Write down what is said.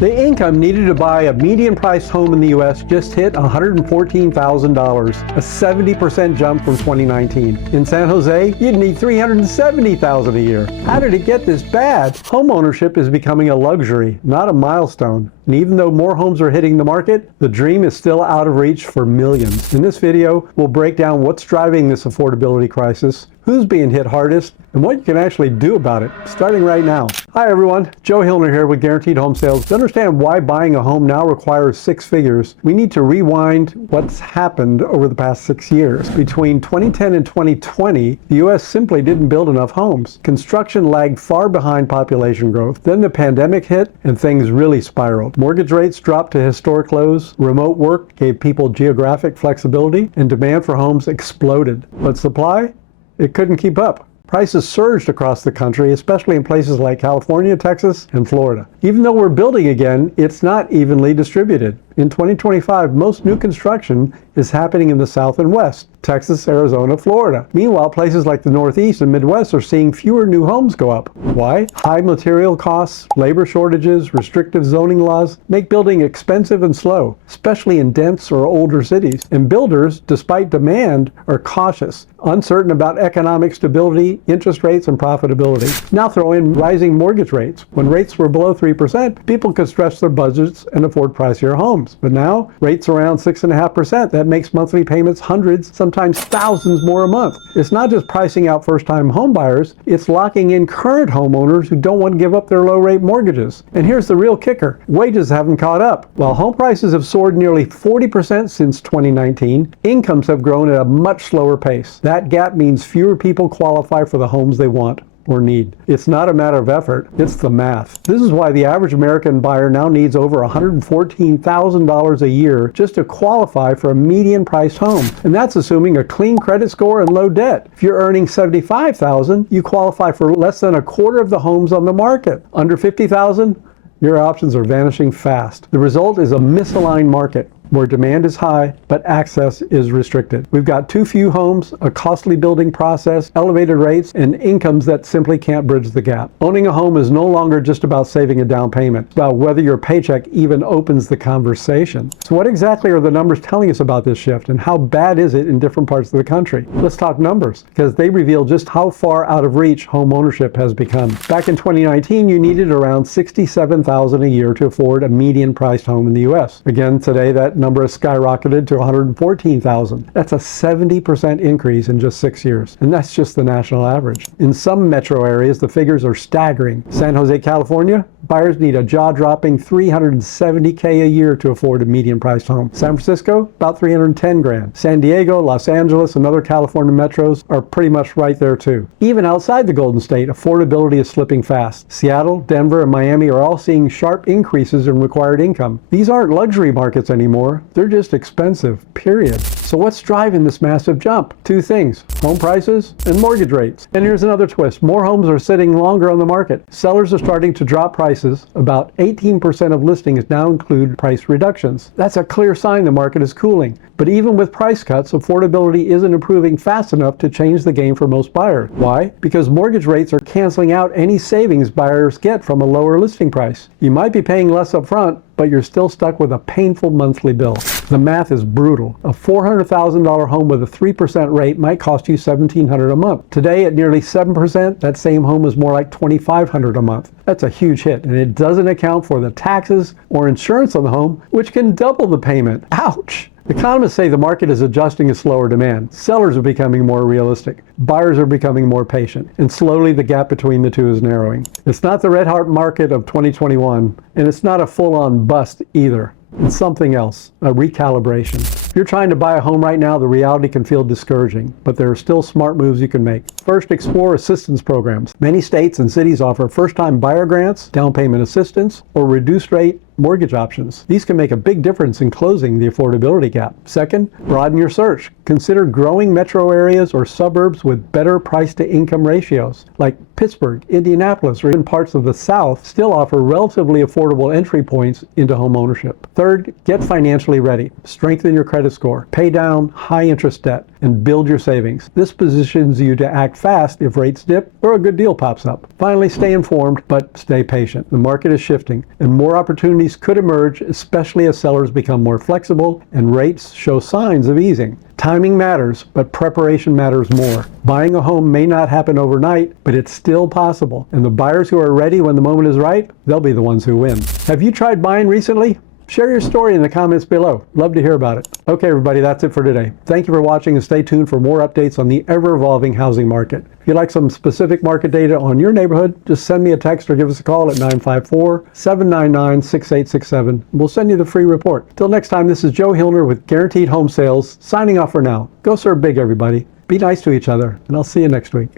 The income needed to buy a median-priced home in the U.S. just hit $114,000, a 70% jump from 2019. In San Jose, you'd need $370,000 a year. How did it get this bad? Homeownership is becoming a luxury, not a milestone. And even though more homes are hitting the market, the dream is still out of reach for millions. In this video, we'll break down what's driving this affordability crisis, who's being hit hardest, and what you can actually do about it, starting right now. Hi everyone, Joe Hillner here with Guaranteed Home Sales. To understand why buying a home now requires 6 figures, we need to rewind what's happened over the past 6 years. Between 2010 and 2020, the U.S. simply didn't build enough homes. Construction lagged far behind population growth. Then the pandemic hit and things really spiraled. Mortgage rates dropped to historic lows, remote work gave people geographic flexibility, and demand for homes exploded. But supply? It couldn't keep up. Prices surged across the country, especially in places like California, Texas, and Florida. Even though we're building again, it's not evenly distributed. In 2025, most new construction is happening in the South and West, Texas, Arizona, Florida. Meanwhile, places like the Northeast and Midwest are seeing fewer new homes go up. Why? High material costs, labor shortages, restrictive zoning laws make building expensive and slow, especially in dense or older cities. And builders, despite demand, are cautious, uncertain about economic stability, interest rates, and profitability. Now throw in rising mortgage rates. When rates were below 3%, people could stretch their budgets and afford pricier homes. But now, rates around 6.5%. That makes monthly payments hundreds, sometimes thousands more a month. It's not just pricing out first-time home buyers, it's locking in current homeowners who don't want to give up their low-rate mortgages. And here's the real kicker. Wages haven't caught up. While home prices have soared nearly 40% since 2019, incomes have grown at a much slower pace. That gap means fewer people qualify for the homes they want or need. It's not a matter of effort, it's the math. This is why the average American buyer now needs over $114,000 a year just to qualify for a median-priced home. And that's assuming a clean credit score and low debt. If you're earning $75,000, you qualify for less than a quarter of the homes on the market. Under $50,000, your options are vanishing fast. The result is a misaligned market where demand is high, but access is restricted. We've got too few homes, a costly building process, elevated rates, and incomes that simply can't bridge the gap. Owning a home is no longer just about saving a down payment. It's about whether your paycheck even opens the conversation. So what exactly are the numbers telling us about this shift, and how bad is it in different parts of the country? Let's talk numbers, because they reveal just how far out of reach home ownership has become. Back in 2019, you needed around $67,000 a year to afford a median-priced home in the U.S. Again, today that number has skyrocketed to $114,000. That's a 70% increase in just 6 years. And that's just the national average. In some metro areas, the figures are staggering. San Jose, California, buyers need a jaw-dropping $370K a year to afford a median-priced home. San Francisco, about $310,000. San Diego, Los Angeles, and other California metros are pretty much right there too. Even outside the Golden State, affordability is slipping fast. Seattle, Denver, and Miami are all seeing sharp increases in required income. These aren't luxury markets anymore. They're just expensive, period. So what's driving this massive jump? 2 things, home prices and mortgage rates. And here's another twist. More homes are sitting longer on the market. Sellers are starting to drop prices. About 18% of listings now include price reductions. That's a clear sign the market is cooling. But even with price cuts, affordability isn't improving fast enough to change the game for most buyers. Why? Because mortgage rates are canceling out any savings buyers get from a lower listing price. You might be paying less up front, but you're still stuck with a painful monthly bill. The math is brutal. A $400,000 home with a 3% rate might cost you $1,700 a month. Today, at nearly 7%, that same home is more like $2,500 a month. That's a huge hit, and it doesn't account for the taxes or insurance on the home, which can double the payment. Ouch! Economists say the market is adjusting to slower demand. Sellers are becoming more realistic. Buyers are becoming more patient. And slowly the gap between the two is narrowing. It's not the red-hot market of 2021, and it's not a full-on bust either. It's something else, a recalibration. If you're trying to buy a home right now, the reality can feel discouraging, but there are still smart moves you can make. First, explore assistance programs. Many states and cities offer first-time buyer grants, down payment assistance, or reduced rate mortgage options. These can make a big difference in closing the affordability gap. Second, broaden your search. Consider growing metro areas or suburbs with better price-to-income ratios, like Pittsburgh, Indianapolis, or even parts of the South still offer relatively affordable entry points into home ownership. Third, get financially ready. Strengthen your credit score. Pay down high-interest debt. and build your savings. This positions you to act fast if rates dip or a good deal pops up. Finally, stay informed, but stay patient. The market is shifting, and more opportunities could emerge, especially as sellers become more flexible and rates show signs of easing. Timing matters, but preparation matters more. Buying a home may not happen overnight, but it's still possible. And the buyers who are ready when the moment is right, they'll be the ones who win. Have you tried buying recently? Share your story in the comments below. Love to hear about it. Okay, everybody, that's it for today. Thank you for watching, and stay tuned for more updates on the ever-evolving housing market. If you'd like some specific market data on your neighborhood, just send me a text or give us a call at 954-799-6867. We'll send you the free report. Till next time, this is Joe Hillner with Guaranteed Home Sales, signing off for now. Go serve big, everybody. Be nice to each other, and I'll see you next week.